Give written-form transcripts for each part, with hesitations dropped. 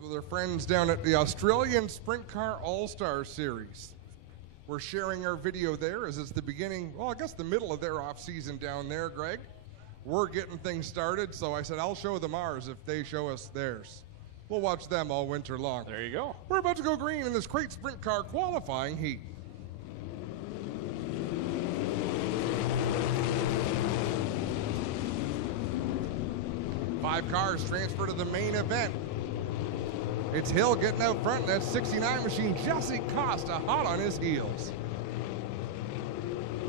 with our friends down at the Australian Sprint Car All-Star Series. We're sharing our video there as it's the beginning, well, I guess the middle of their off-season down there, Greg. We're getting things started, so I said I'll show them ours if they show us theirs. We'll watch them all winter long. There you go. We're about to go green in this crate sprint car qualifying heat. Five cars transfer to the main event. It's Hill getting out front. That 69 machine, Jesse Costa, hot on his heels.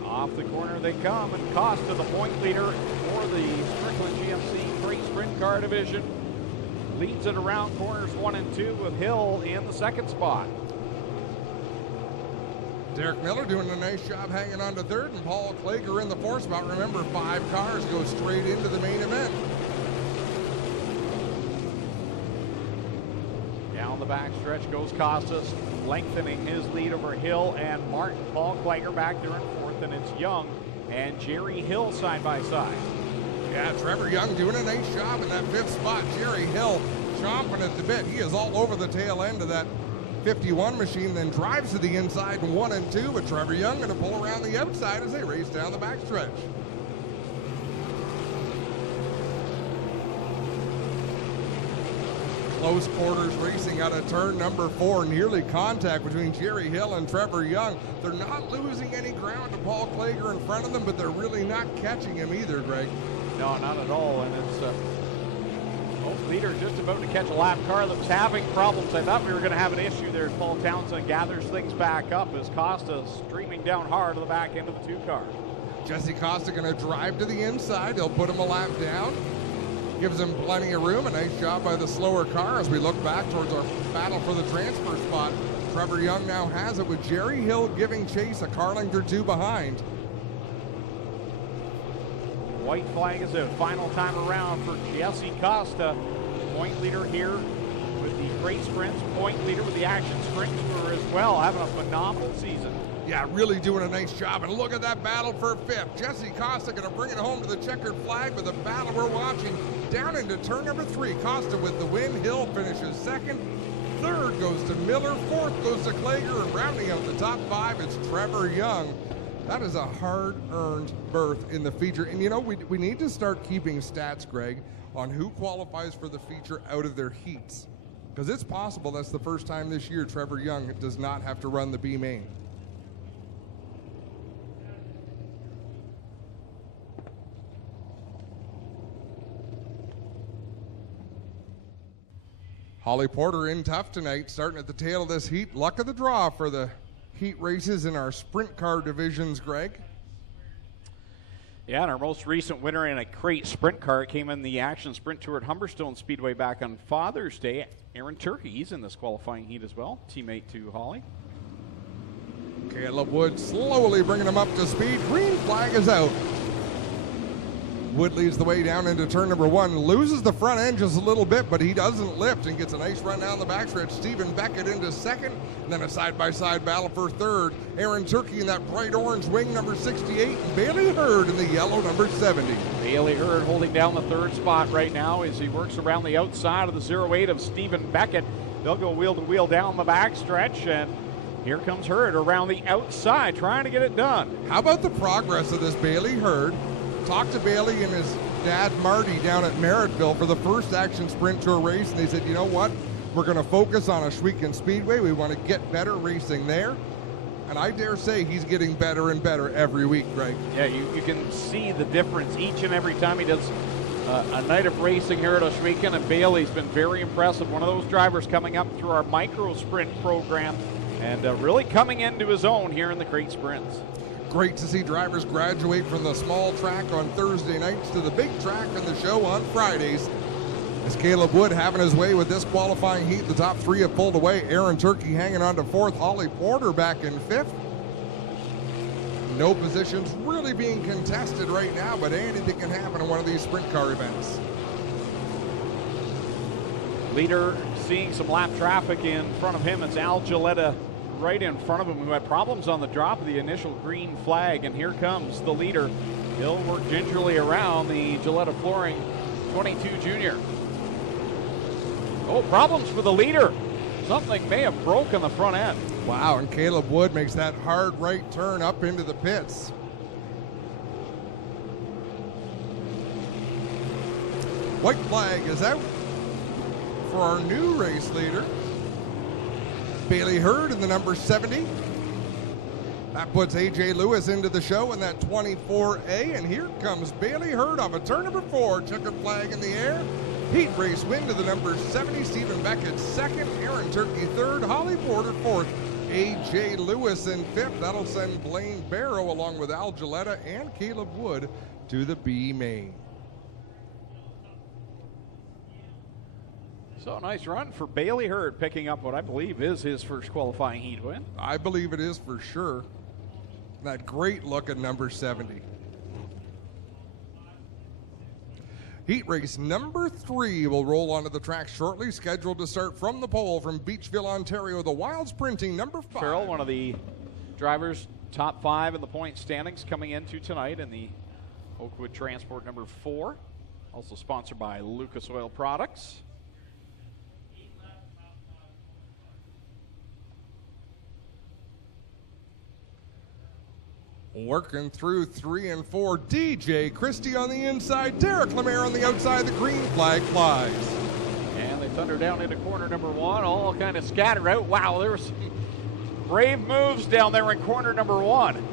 Off the corner they come, and Costa, the point leader for the Strickland GMC Crate Sprint Car Division, leads it around corners 1 and 2 with Hill in the second spot. Derek Miller doing a nice job hanging on to third, and Paul Klager in the fourth spot. Remember, 5 cars go straight into the main event. Down the back stretch goes Costas, lengthening his lead over Hill and Martin. Paul Klager back there in fourth, and it's Young and Jerry Hill side by side. Yeah, Trevor Young doing a nice job in that 5th spot. Jerry Hill chomping at the bit. He is all over the tail end of that 51 machine, then drives to the inside in 1 and 2, but Trevor Young going to pull around the outside as they race down the back stretch. Close quarters racing out of turn number 4. Nearly contact between Jerry Hill and Trevor Young. They're not losing any ground to Paul Klager in front of them, but they're really not catching him either, Greg. No, not at all. And it's both leaders just about to catch a lap car that was having problems. I thought we were going to have an issue there as Paul Townsend gathers things back up as Costa's streaming down hard to the back end of the 2 car. Jesse Costa going to drive to the inside. They'll put him a lap down. Gives him plenty of room. A nice job by the slower car as we look back towards our battle for the transfer spot. Trevor Young now has it with Jerry Hill giving chase, a car length or 2 behind. White flag is out. Final time around for Jesse Costa, point leader here with the crate sprints, point leader with the action sprint tour as well, having a phenomenal season. Yeah, really doing a nice job. And look at that battle for 5th. Jesse Costa going to bring it home to the checkered flag with the battle we're watching down into turn number 3. Costa with the win. Hill finishes 2nd. 3rd goes to Miller. 4th goes to Klager. And rounding out the top 5, it's Trevor Young. That is a hard-earned berth in the feature. And you know, we need to start keeping stats, Greg, on who qualifies for the feature out of their heats. Because it's possible that's the first time this year Trevor Young does not have to run the B main. Holly Porter in tough tonight, starting at the tail of this heat. Luck of the draw for the heat races in our sprint car divisions, Greg. Yeah, and our most recent winner in a crate sprint car came in the action sprint tour at Humberstone Speedway back on Father's Day. Aaron Turkey, he's in this qualifying heat as well, teammate to Holly. Caleb Wood slowly bringing him up to speed. Green flag is out. Wood leads the way down into turn number 1, loses the front end just a little bit, but he doesn't lift and gets a nice run down the backstretch. Stephen Beckett into 2nd, and then a side-by-side battle for 3rd. Aaron Turkey in that bright orange wing, number 68, and Bailey Hurd in the yellow, number 70. Bailey Hurd holding down the 3rd spot right now as he works around the outside of the 08 of Stephen Beckett. They'll go wheel-to-wheel down the backstretch, and here comes Hurd around the outside trying to get it done. How about the progress of this Bailey Hurd? Talked to Bailey and his dad Marty down at Merrittville for the first action sprint tour race, and they said, you know what, we're going to focus on Ohsweken Speedway. We want to get better racing there, and I dare say he's getting better and better every week, Greg. Yeah, you can see the difference each and every time he does a night of racing here at Ohsweken, and Bailey's been very impressive. One of those drivers coming up through our micro sprint program and really coming into his own here in the crate sprints. Great to see drivers graduate from the small track on Thursday nights to the big track in the show on Fridays. As Caleb Wood having his way with this qualifying heat, the top 3 have pulled away. Aaron Turkey hanging on to 4th, Holly Porter back in 5th. No positions really being contested right now, but anything can happen in one of these sprint car events. Leader seeing some lap traffic in front of him. It's Al Gilletta right in front of him, who had problems on the drop of the initial green flag, and here comes the leader. He'll work gingerly around the Gilletta Flooring 22 junior. Oh, problems for the leader. Something may have broken the front end. Wow, and Caleb Wood makes that hard right turn up into the pits. White flag is out for our new race leader, Bailey Hurd in the number 70. That puts AJ Lewis into the show in that 24A, and here comes Bailey Hurd off of turn number 4. Checkered flag in the air. Heat race win to the number 70. Stephen Beckett second. Aaron Turkey third. Holly Porter fourth. AJ Lewis in fifth. That'll send Blaine Barrow along with Al Gilletta and Caleb Wood to the B main. So a nice run for Bailey Hurd, picking up what I believe is his first qualifying heat win. I believe it is for sure. That great look at number 70. Heat race number 3 will roll onto the track shortly, scheduled to start from the pole from Beachville, Ontario. The Wild Sprinting number 5. Farrell, one of the drivers, top 5 in the point standings coming into tonight in the Oakwood Transport number 4. Also sponsored by Lucas Oil Products. Working through 3 and 4, DJ Christie on the inside, Derek Lemaire on the outside, the green flag flies. And they thunder down into corner number 1, all kind of scatter out. Wow, there were some brave moves down there in corner number 1.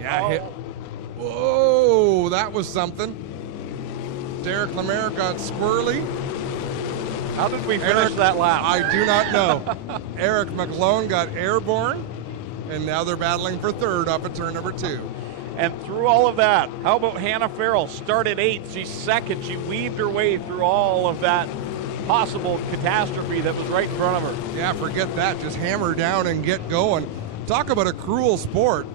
Yeah, whoa, that was something. Derek Lemaire got squirrely. How did we finish that lap? I do not know. Eric McClone got airborne. And now they're battling for third up at turn number 2. And through all of that, how about Hannah Farrell? Started 8th, she's second. She weaved her way through all of that possible catastrophe that was right in front of her. Yeah, forget that. Just hammer down and get going. Talk about a cruel sport.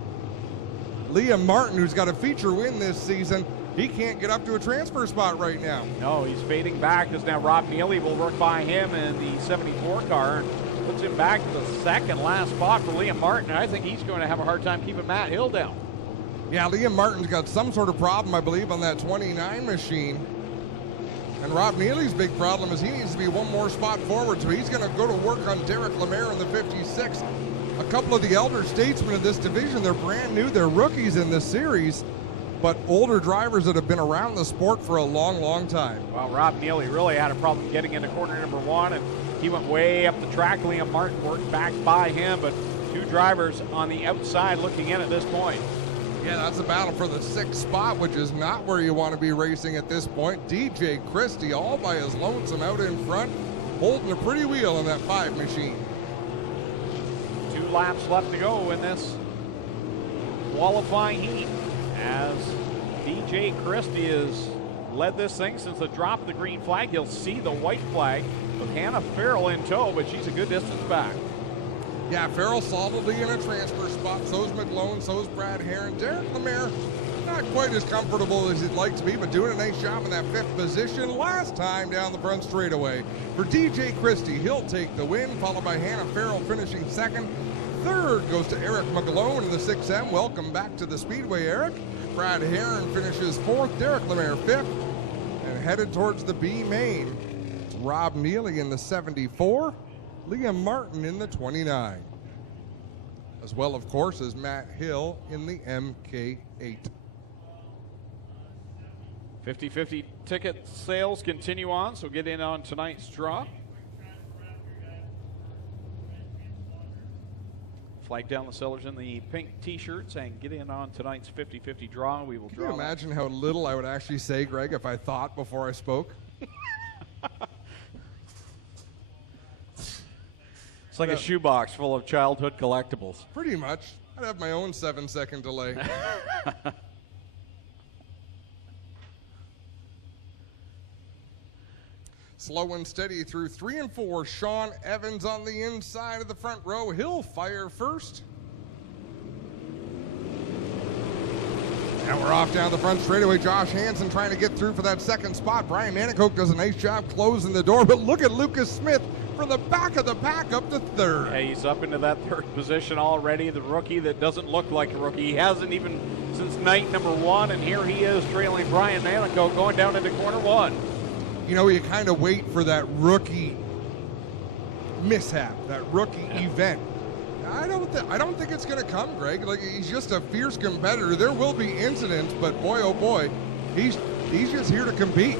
Liam Martin, who's got a feature win this season, he can't get up to a transfer spot right now. No, he's fading back as now Rob Neely will work by him in the 74 car. Puts him back to the second last spot for Liam Martin. I think he's going to have a hard time keeping Matt Hill down. Yeah, Liam Martin's got some sort of problem, I believe, on that 29 machine. And Rob Neely's big problem is he needs to be one more spot forward, so he's going to go to work on Derek Lemaire in the 56. A couple of the elder statesmen in this division, they're brand new, they're rookies in this series, but older drivers that have been around the sport for a long, long time. Well, Rob Neely really had a problem getting into corner number 1, and he went way up the track. Liam Martin worked back by him, but two drivers on the outside looking in at this point. Yeah, that's a battle for the 6th spot, which is not where you want to be racing at this point. DJ Christie all by his lonesome out in front, holding a pretty wheel in that 5 machine. 2 laps left to go in this qualifying heat as DJ Christie has led this thing since the drop of the green flag. He'll see the white flag with Hannah Farrell in tow, but she's a good distance back. Yeah, Farrell solidly in a transfer spot. So's McClone, so's Brad Heron. Derek Lemaire, not quite as comfortable as he'd like to be, but doing a nice job in that 5th position. Last time down the front straightaway. For DJ Christie, he'll take the win, followed by Hannah Farrell finishing 2nd. 3rd goes to Eric McClone in the 6M. Welcome back to the Speedway, Eric. Brad Heron finishes 4th. Derek Lemaire 5th. And headed towards the B main, it's Rob Neely in the 74. Liam Martin in the 29. As well, of course, as Matt Hill in the MK8. 50-50 ticket sales continue on, so get in on tonight's draw. Flag down the sellers in the pink t-shirts and get in on tonight's 50-50 draw. We will draw. Can you imagine how little I would actually say, Greg, if I thought before I spoke? It's like a shoebox full of childhood collectibles. Pretty much. I'd have my own 7-second delay. Slow and steady through 3 and 4. Sean Evans on the inside of the front row. He'll fire first. And we're off down the front straightaway. Josh Hansen trying to get through for that 2nd spot. Brian Manicoke does a nice job closing the door, but look at Lucas Smith from the back of the pack up to 3rd. Yeah, he's up into that 3rd position already. The rookie that doesn't look like a rookie. He hasn't even since night number 1, and here he is trailing Brian Manicoke going down into corner 1. You know, you kind of wait for that rookie mishap, that rookie event. I don't think it's going to come, Greg. Like, he's just a fierce competitor. There will be incidents, but boy, oh boy, he's just here to compete.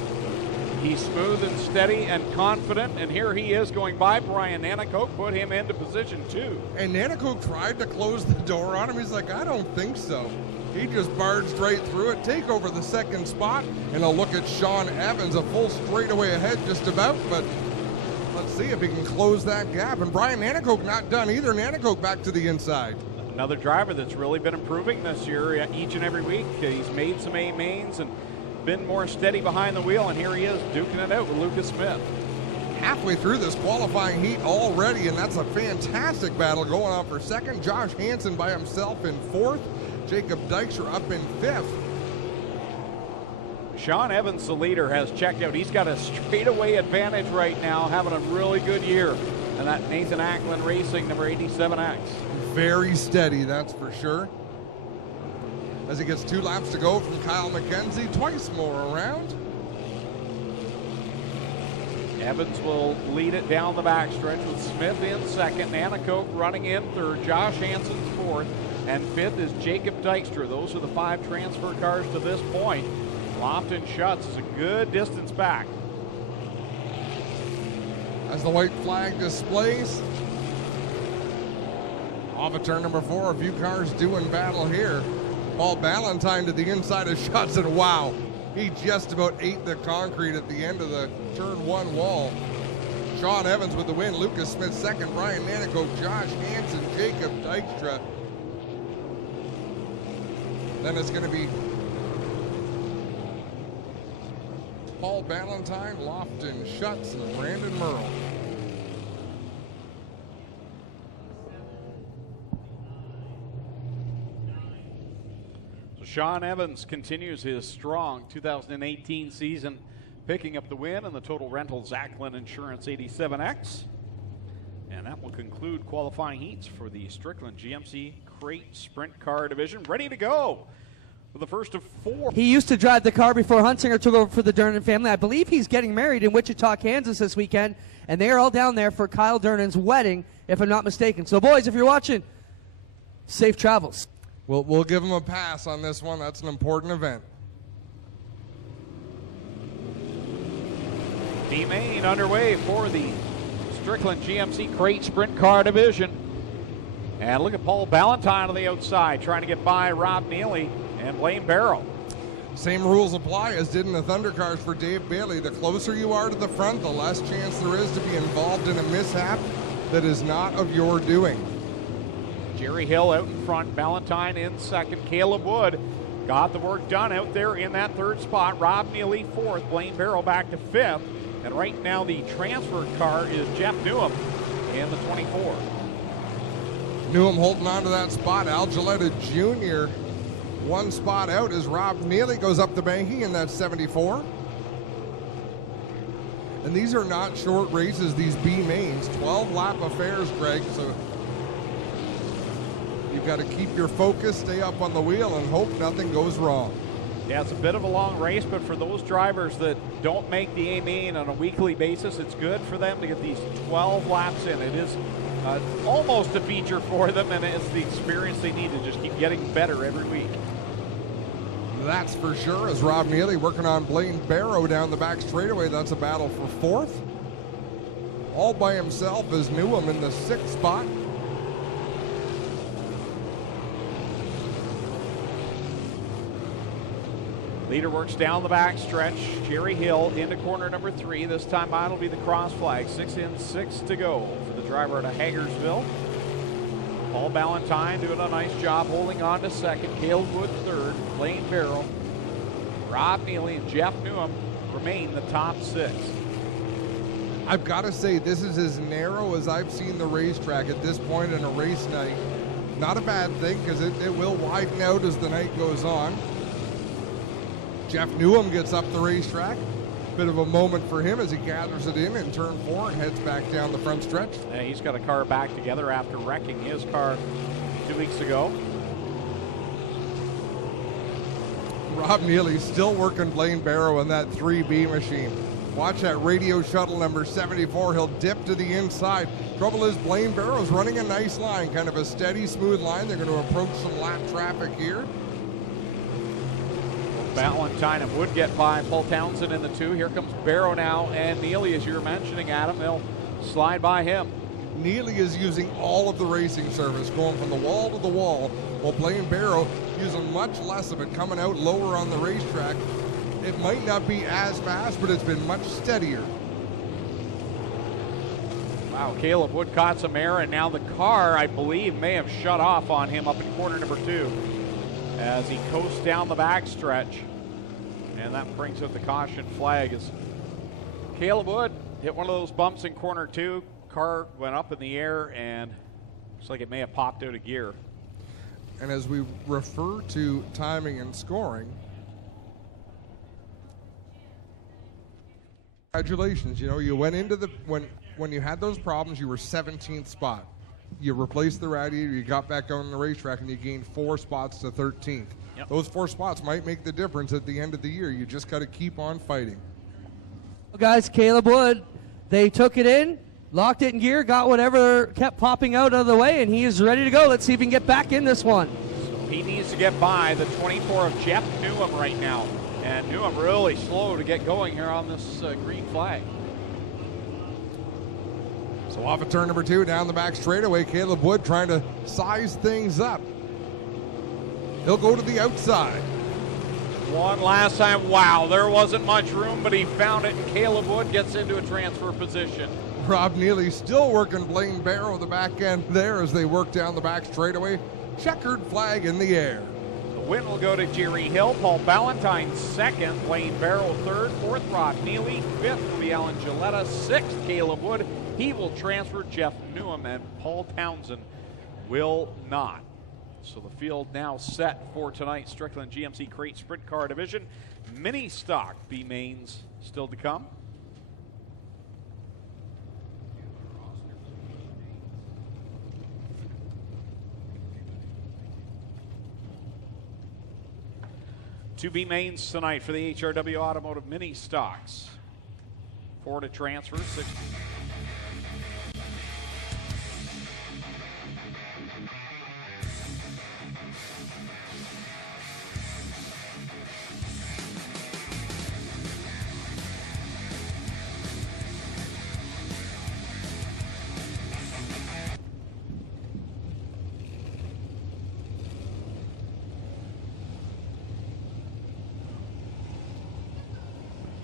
He's smooth and steady and confident, and here he is going by Brian Nanakoke, put him into position 2. And Nanakoke tried to close the door on him. He's like, I don't think so. He just barged right through it, take over the second spot, and a look at Sean Evans, a full straightaway ahead just about, but let's see if he can close that gap. And Brian Nanakoke not done either. Nanakoke back to the inside. Another driver that's really been improving this year each and every week. He's made some A mains and been more steady behind the wheel, and here he is duking it out with Lucas Smith. Halfway through this qualifying heat already, and that's a fantastic battle going on for second. Josh Hansen by himself in fourth. Jacob Dykstra up in fifth. Sean Evans, the leader, has checked out. He's got a straightaway advantage right now, having a really good year. And that Nathan Ackland Racing, number 87X. Very steady, that's for sure. As he gets 2 laps to go from Kyle McKenzie, twice more around. Evans will lead it down the backstretch with Smith in second, Nanakoke running in third, Josh Hansen fourth, and fifth is Jacob Dykstra. Those are the 5 transfer cars to this point. Lofton Schutz is a good distance back. As the white flag displays, off of turn number 4, a few cars doing battle here. Paul Ballantyne to the inside of Schutz, and wow, he just about ate the concrete at the end of the turn 1 wall. Sean Evans with the win, Lucas Smith second, Brian Nanakoke, Josh Hansen, Jacob Dykstra. Then it's going to be Paul Ballantyne, Lofton Schutz, and Brandon Merle. So Sean Evans continues his strong 2018 season, picking up the win in the Total Rentals Ackland Insurance 87X. And that will conclude qualifying heats for the Strickland GMC Crate Sprint Car Division. Ready to go for the first of 4. He used to drive the car before Hunsinger took over for the Durnan family. I believe he's getting married in Wichita, Kansas this weekend, and they are all down there for Kyle Durnan's wedding, if I'm not mistaken. So, boys, if you're watching, safe travels. We'll give him a pass on this one. That's an important event. D-Main underway for the Strickland GMC Crate Sprint Car Division. And look at Paul Ballantyne on the outside, trying to get by Rob Neely and Blaine Barrow. Same rules apply as did in the Thunder Cars for Dave Bailey. The closer you are to the front, the less chance there is to be involved in a mishap that is not of your doing. Jerry Hill out in front, Ballantyne in second. Caleb Wood got the work done out there in that third spot. Rob Neely fourth, Blaine Barrow back to fifth. And right now the transfer car is Jeff Newham in the 24. Newham holding on to that spot. Al Gilletta Jr. 1 spot out as Rob Neely goes up the banking in that 74. And these are not short races, these B mains. 12 lap affairs, Greg. So you've got to keep your focus, stay up on the wheel, and hope nothing goes wrong. Yeah, it's a bit of a long race, but for those drivers that don't make the A-Main on a weekly basis, it's good for them to get these 12 laps in. It is almost a feature for them, and it's the experience they need to just keep getting better every week. That's for sure, as Rob Neely working on Blaine Barrow down the back straightaway. That's a battle for fourth. All by himself is Newham in the 6th spot. Leader works down the back stretch. Jerry Hill into corner number 3. This time on will be the cross flag. 6 in, 6 to go for the driver out of Hagersville. Paul Ballantyne doing a nice job holding on to second. Caleb Wood third. Blaine Barrow, Rob Neely, and Jeff Newham remain the top 6. I've got to say, this is as narrow as I've seen the racetrack at this point in a race night. Not a bad thing, because it will widen out as the night goes on. Jeff Newham gets up the racetrack. Bit of a moment for him as he gathers it in turn 4 and heads back down the front stretch. Yeah, he's got a car back together after wrecking his car 2 weeks ago. Rob Neely still working Blaine Barrow in that 3B machine. Watch that radio shuttle number 74. He'll dip to the inside. Trouble is Blaine Barrow's running a nice line, kind of a steady, smooth line. They're going to approach some lap traffic here. Valentine and Wood get by Paul Townsend in the 2. Here comes Barrow now, and Neely, as you were mentioning, Adam, they'll slide by him. Neely is using all of the racing service, going from the wall to the wall, while Blaine Barrow using much less of it, coming out lower on the racetrack. It might not be as fast, but it's been much steadier. Wow, Caleb Wood caught some air, and now the car, I believe, may have shut off on him up in corner number 2 as he coasts down the backstretch. And that brings up the caution flag as Caleb Wood hit one of those bumps in corner 2. Car went up in the air, and looks like it may have popped out of gear. And as we refer to timing and scoring, congratulations. You know, you went into the, when you had those problems, you were 17th spot. You replaced the radiator, you got back on the racetrack, and you gained 4 spots to 13th. Yep. Those 4 spots might make the difference at the end of the year. You just got to keep on fighting. Well, guys, Caleb Wood, they took it in, locked it in gear, got whatever kept popping out of the way, and he is ready to go. Let's see if he can get back in this one. So he needs to get by the 24 of Jeff Newham right now. And Newham really slow to get going here on this green flag. So off of turn number 2, down the back straightaway, Caleb Wood trying to size things up. He'll go to the outside. One last time. Wow, there wasn't much room, but he found it, and Caleb Wood gets into a transfer position. Rob Neely still working Blaine Barrow the back end there as they work down the back straightaway. Checkered flag in the air. The win will go to Jerry Hill. Paul Ballantyne second. Blaine Barrow third. Fourth, Rob Neely. Fifth will be Alan Gilletta. Sixth, Caleb Wood. He will transfer. Jeff Newham and Paul Townsend will not. So the field now set for tonight's Strickland GMC Crate Sprint Car Division. Mini stock B mains still to come. Two B mains tonight for the HRW Automotive Mini Stocks. 4 to transfer, 6.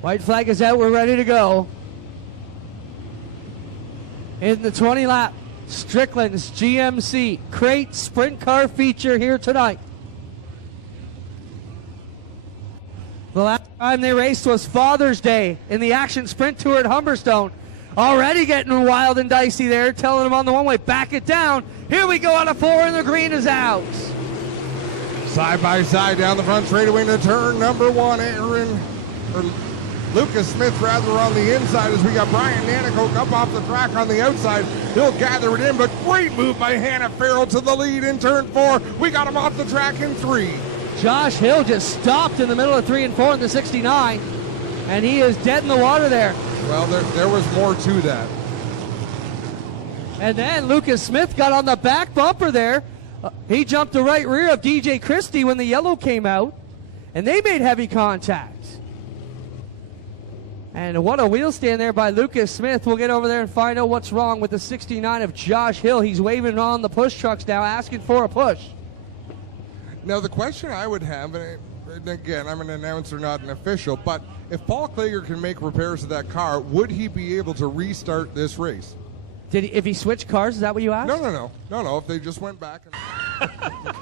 White flag is out. We're ready to go. In the 20 lap, Strickland's GMC Crate Sprint Car feature here tonight. The last time they raced was Father's Day in the Action Sprint Tour at Humberstone. Already getting wild and dicey there, telling them on the one way, back it down. Here we go out of 4, and the green is out. Side by side down the front straightaway into turn number 1. Lucas Smith rather on the inside as we got Brian Nanicoke up off the track on the outside. He'll gather it in, but great move by Hannah Farrell to the lead in turn 4. We got him off the track in 3. Josh Hill just stopped in the middle of 3 and 4 in the 69, and he is dead in the water there. Well, there was more to that. And then Lucas Smith got on the back bumper there. He jumped the right rear of DJ Christie when the yellow came out, and they made heavy contact. And what a wheel stand there by Lucas Smith. We'll get over there and find out what's wrong with the 69 of Josh Hill. He's waving on the push trucks now, asking for a push. Now, the question I would have, and again, I'm an announcer, not an official, but if Paul Klager can make repairs to that car, would he be able to restart this race? If he switched cars, is that what you asked? No. If they just went back and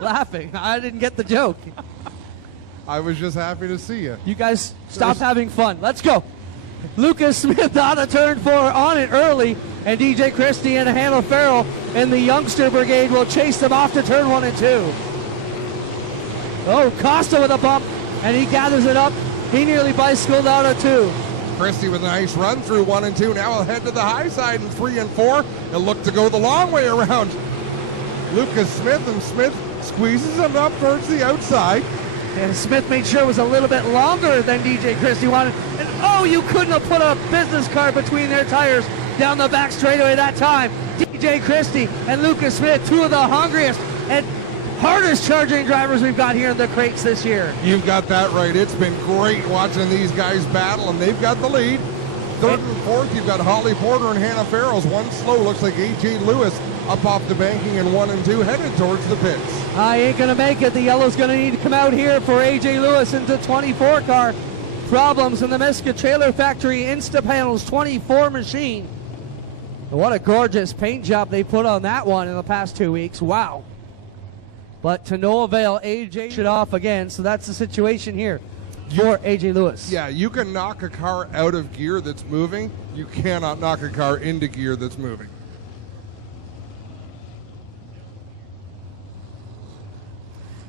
Laughing. I didn't get the joke. I was just happy to see you. You guys stop having fun. Let's go. Lucas Smith out of turn 4 on it early, and DJ Christie and Hannah Farrell and the youngster brigade will chase them off to turn 1 and 2. Oh, Costa with a bump, and he gathers it up. He nearly bicycled out of 2. Christie with a nice run through 1 and 2. Now he'll head to the high side in 3 and 4. He'll look to go the long way around Lucas Smith, and Smith squeezes him up towards the outside. And Smith made sure it was a little bit longer than DJ Christie wanted. And Oh, you couldn't have put a business card between their tires down the back straightaway that time. DJ Christie and Lucas Smith, two of the hungriest and hardest charging drivers we've got here in the crates this year. You've got that right. It's been great watching these guys battle, and they've got the lead. Third and fourth, you've got Holly Porter and Hannah Farrell's. One slow, looks like AJ Lewis up off the banking, and 1 and 2 headed towards the pits. I ain't gonna make it. The yellow's gonna need to come out here for AJ Lewis into 24 car. Problems in the Miska Trailer Factory Instapanels 24 machine. What a gorgeous paint job they put on that one in the past 2 weeks. Wow. But to no avail, AJ shut off again, so that's the situation here for AJ Lewis. Yeah, you can knock a car out of gear that's moving. You cannot knock a car into gear that's moving.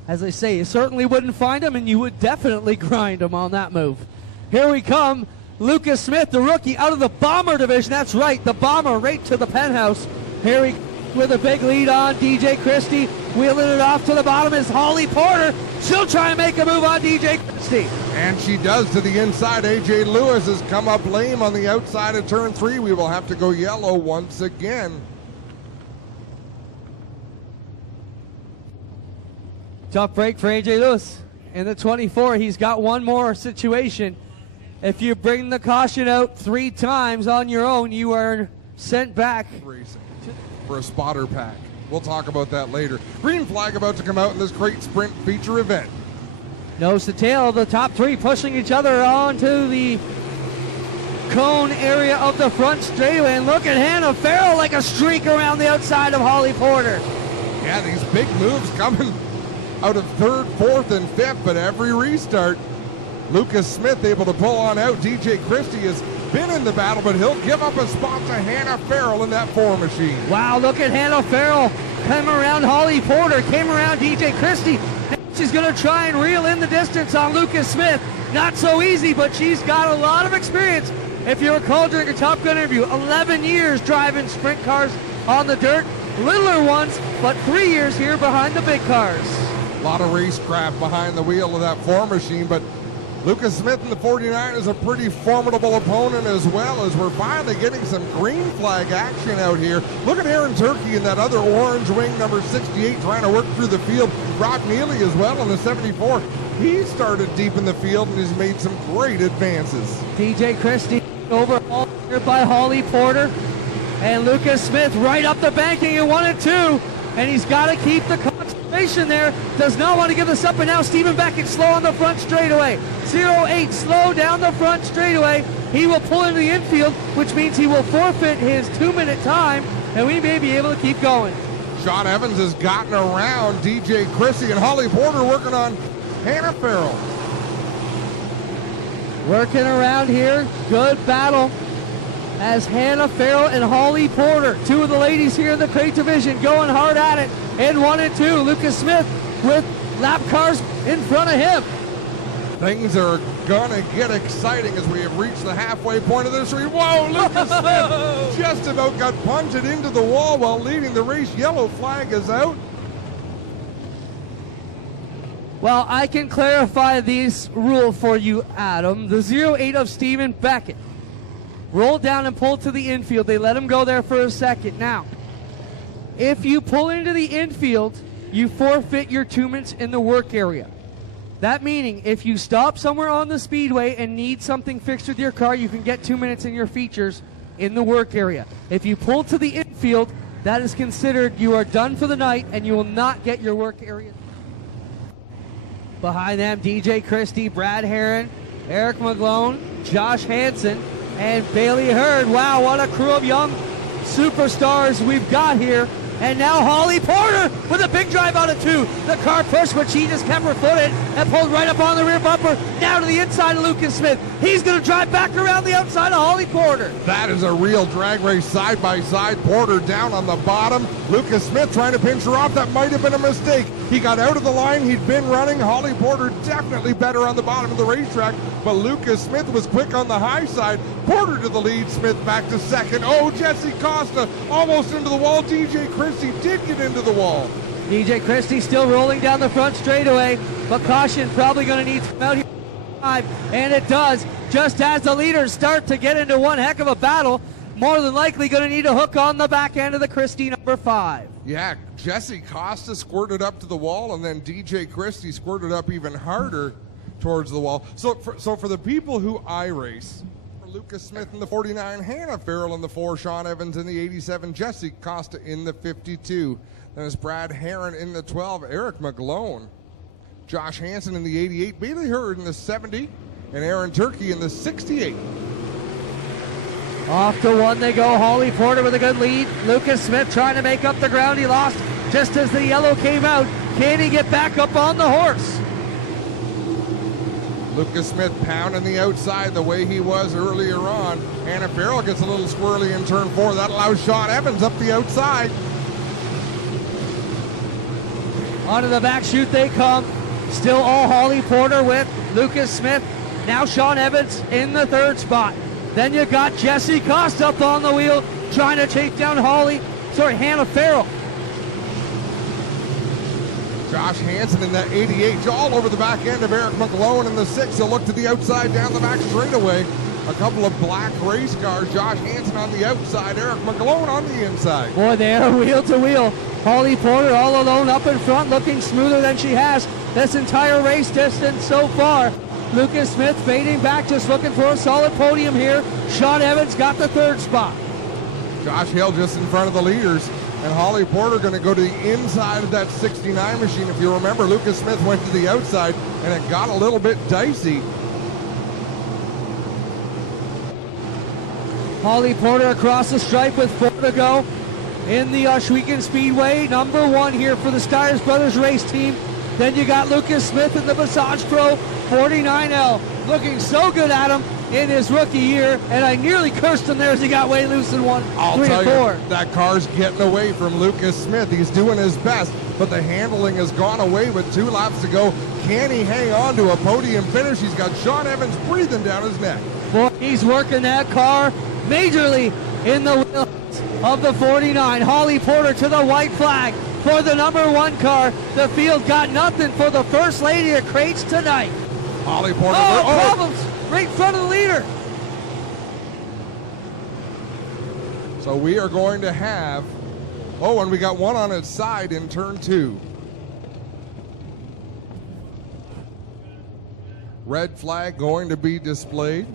As they say, you certainly wouldn't find him, and you would definitely grind him on that move. Here we come. Lucas Smith, the rookie, out of the Bomber division. That's right, the Bomber right to the penthouse. Here he with a big lead on DJ Christie. Wheeling it off to the bottom is Holly Porter. She'll try and make a move on DJ Christie. And she does to the inside. AJ Lewis has come up lame on the outside of turn 3. We will have to go yellow once again. Tough break for AJ Lewis. In the 24, he's got one more situation. If you bring the caution out 3 times on your own, you are sent back. Racing for a spotter pack. We'll talk about that later. Green flag about to come out in this crate sprint feature event. Nose to tail, the top 3 pushing each other onto the cone area of the front straightaway. And look at Hannah Farrell like a streak around the outside of Holly Porter. Yeah, these big moves coming out of 3rd, 4th, and 5th, but every restart, Lucas Smith able to pull on out. DJ Christie has been in the battle, but he'll give up a spot to Hannah Farrell in that 4 machine. Wow, look at Hannah Farrell. Came around Holly Porter, came around DJ Christie. She's going to try and reel in the distance on Lucas Smith. Not so easy, but she's got a lot of experience. If you recall during a Top Gun interview, 11 years driving sprint cars on the dirt. Littler ones, but 3 years here behind the big cars. A lot of racecraft behind the wheel of that 4 machine, but Lucas Smith in the 49 is a pretty formidable opponent, as well as we're finally getting some green flag action out here. Look at Aaron Turkey in that other orange wing, number 68, trying to work through the field. Brock Neely as well in the 74. He started deep in the field and has made some great advances. DJ Christie overhauled here by Holly Porter. And Lucas Smith right up the banking in 1 and 2. And he's got to keep the concentration there. Does not want to give this up. And now Stephen Beckett slow on the front straightaway. 0-8 slow down the front straightaway. He will pull into the infield, which means he will forfeit his 2-minute time. And we may be able to keep going. Sean Evans has gotten around DJ Christie, and Holly Porter working on Hannah Farrell. Working around here. Good battle as Hannah Farrell and Holly Porter, 2 of the ladies here in the crate division, going hard at it in 1 and 2. Lucas Smith with lap cars in front of him. Things are gonna get exciting as we have reached the halfway point of this race. Whoa, Lucas Smith just about got punted into the wall while leading the race. Yellow flag is out. Well, I can clarify this rule for you, Adam. The 0-8 of Stephen Beckett rolled down and pulled to the infield. They let him go there for a second. Now, if you pull into the infield, you forfeit your 2 minutes in the work area. That meaning, if you stop somewhere on the speedway and need something fixed with your car, you can get 2 minutes in your features in the work area. If you pull to the infield, that is considered you are done for the night and you will not get your work area. Behind them, DJ Christie, Brad Herron, Eric McGlone, Josh Hansen, and Bailey Hurd. Wow, what a crew of young superstars we've got here. And now Holly Porter with a big drive out of 2. The car pushed, but she just kept her footed and pulled right up on the rear bumper. Now to the inside of Lucas Smith. He's going to drive back around the outside of Holly Porter. That is a real drag race side by side. Porter down on the bottom. Lucas Smith trying to pinch her off. That might have been a mistake. He got out of the line. He'd been running. Holly Porter definitely better on the bottom of the racetrack, but Lucas Smith was quick on the high side. Porter to the lead. Smith back to second. Oh, Jesse Costa almost into the wall. DJ Christie did get into the wall. DJ Christie still rolling down the front straightaway, but caution probably going to need to come out here. And it does. just as the leaders start to get into one heck of a battle. More than likely going to need a hook on the back end of the Christie number 5. Yeah, Jesse Costa squirted up to the wall, and then DJ Christie squirted up even harder towards the wall. So for the people who iRace, Lucas Smith in the 49, Hannah Farrell in the 4, Sean Evans in the 87, Jesse Costa in the 52. Then it's Brad Herron in the 12, Eric McGlone, Josh Hansen in the 88, Bailey Hurd in the 70, and Aaron Turkey in the 68. Off to one they go. Holly Porter with a good lead. Lucas Smith trying to make up the ground he lost just as the yellow came out. Can he get back up on the horse? Lucas Smith pounding the outside the way he was earlier on. Hannah Farrell gets a little squirrely in turn 4. That allows Sean Evans up the outside. Onto the back chute they come. Still all Holly Porter with Lucas Smith. Now Sean Evans in the 3rd spot. Then you got Jesse Costa up on the wheel trying to take down Hannah Farrell. Josh Hansen in that 88, all over the back end of Eric McGlone in the 6. He'll look to the outside down the back straightaway. A couple of black race cars. Josh Hansen on the outside, Eric McGlone on the inside. Boy, they are wheel to wheel. Holly Porter all alone up in front, looking smoother than she has this entire race distance so far. Lucas Smith fading back, just looking for a solid podium here. Sean Evans got the 3rd spot. Josh Hill just in front of the leaders. And Holly Porter going to go to the inside of that 69 machine. If you remember, Lucas Smith went to the outside, and it got a little bit dicey. Holly Porter across the stripe with 4 to go in the Ohsweken Speedway. Number 1 here for the Styres Brothers race team. Then you got Lucas Smith in the Massage Pro 49L. Looking so good at him in his rookie year, and I nearly cursed him there as he got way loose in 1, 3, and 4. That car's getting away from Lucas Smith. He's doing his best, but the handling has gone away with 2 laps to go. Can he hang on to a podium finish? He's got Sean Evans breathing down his neck. Boy, he's working that car majorly in the wheels of the 49. Holly Porter to the white flag for the number 1 car. The field got nothing for the First Lady of Crates tonight. Holly Porter. Problems right in front of the leader. So we are going to have, and we got one on its side in turn 2. Red flag going to be displayed.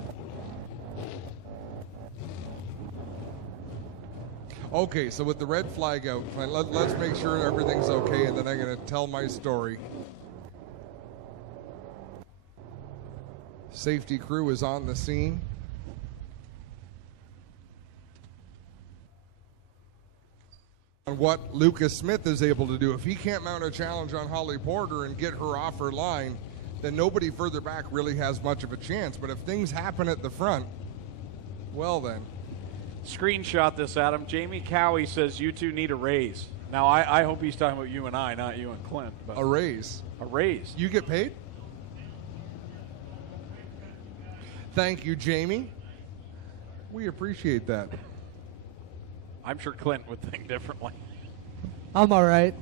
Okay, so with the red flag out, let's make sure everything's okay, and then I'm going to tell my story. Safety crew is on the scene. And what Lucas Smith is able to do, if he can't mount a challenge on Holly Porter and get her off her line, then nobody further back really has much of a chance. But if things happen at the front, well then. Screenshot this, Adam. Jamie Cowie says you two need a raise. Now, I hope he's talking about you and I, not you and Clint. But a raise? A raise. You get paid? Thank you, Jamie. We appreciate that. I'm sure Clint would think differently. I'm all right.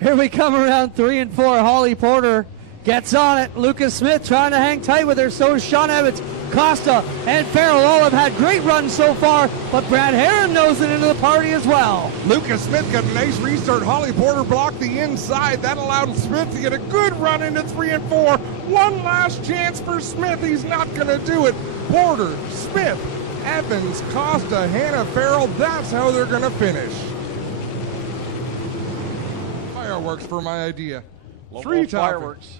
Here we come around 3 and 4. Holly Porter gets on it. Lucas Smith trying to hang tight with her. So is Sean Evans. Costa and Farrell all have had great runs so far, but Brad Herron knows it into the party as well. Lucas Smith got a nice restart. Holly Porter blocked the inside. That allowed Smith to get a good run into 3 and 4. One last chance for Smith. He's not going to do it. Porter, Smith, Evans, Costa, Hannah Farrell. That's how they're going to finish. Fireworks for my idea. Lone 3 Wolf topping. fireworks.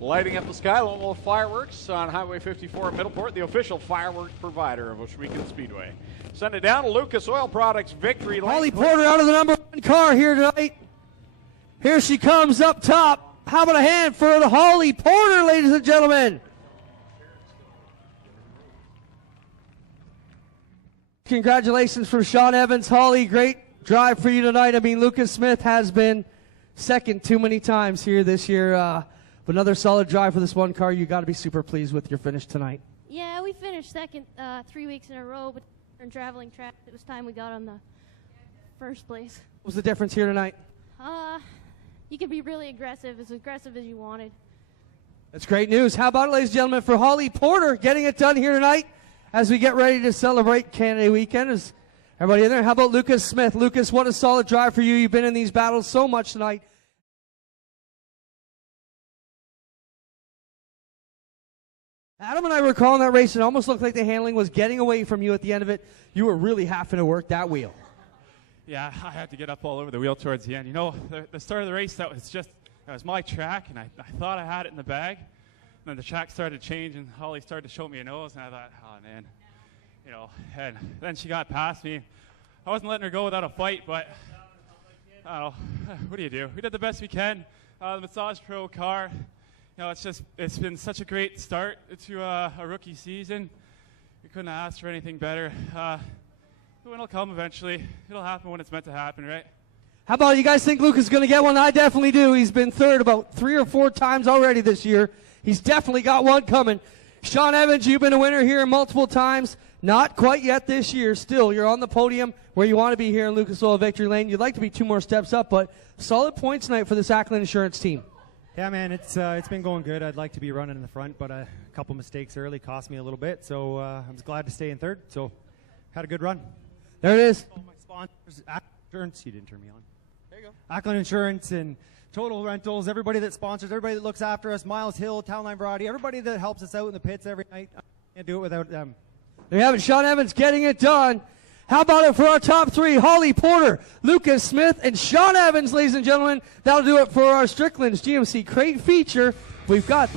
Lighting up the sky, Lone Wolf Fireworks on Highway 54 at Middleport, the official fireworks provider of Ohsweken Speedway. Send it down to Lucas Oil Products Victory Lane. Holly Porter out of the number 1 car here tonight. Here she comes up top. How about a hand for the Holly Porter, ladies and gentlemen? Congratulations for Sean Evans. Holly, great drive for you tonight. I mean, Lucas Smith has been second too many times here this year. But another solid drive for this 1 car. You got to be super pleased with your finish tonight. Yeah, we finished second 3 weeks in a row, but in traveling track, it was time we got on the first place. What was the difference here tonight? You could be really aggressive as you wanted. That's great news. How about it, ladies and gentlemen, for Holly Porter getting it done here tonight as we get ready to celebrate Canada Weekend. Is everybody in there? How about Lucas Smith? Lucas, what a solid drive for you. You've been in these battles so much tonight. Adam and I were calling that race. It almost looked like the handling was getting away from you at the end of it. You were really having to work that wheel. Yeah, I had to get up all over the wheel towards the end. You know, the start of the race, that was my track, and I thought I had it in the bag. And then the track started to change, and Holly started to show me a nose, and I thought, oh, man. You know, and then she got past me. I wasn't letting her go without a fight, but I don't know. What do you do? We did the best we can. The Massage Pro car, you know, it's been such a great start to a rookie season. We couldn't ask for anything better. The win will come eventually. It'll happen when it's meant to happen, right? How about you guys think Lucas is going to get one? I definitely do. He's been third about 3 or 4 times already this year. He's definitely got one coming. Sean Evans, you've been a winner here multiple times. Not quite yet this year. Still, you're on the podium where you want to be here in Lucas Oil Victory Lane. You'd like to be 2 more steps up, but solid points tonight for this Ackland Insurance team. Yeah, man, it's been going good. I'd like to be running in the front, but a couple mistakes early cost me a little bit, so I'm glad to stay in third. So, had a good run. There it is. All my sponsors, Ackland Insurance, you didn't turn me on. There you go. Ackland Insurance and Total Rentals, everybody that sponsors, everybody that looks after us, Miles Hill, Town Line Variety, everybody that helps us out in the pits every night. I can't do it without them. There you have it, Sean Evans getting it done. How about it for our top 3? Holly Porter, Lucas Smith, and Sean Evans, ladies and gentlemen. That'll do it for our Strickland's GMC Crate feature. We've got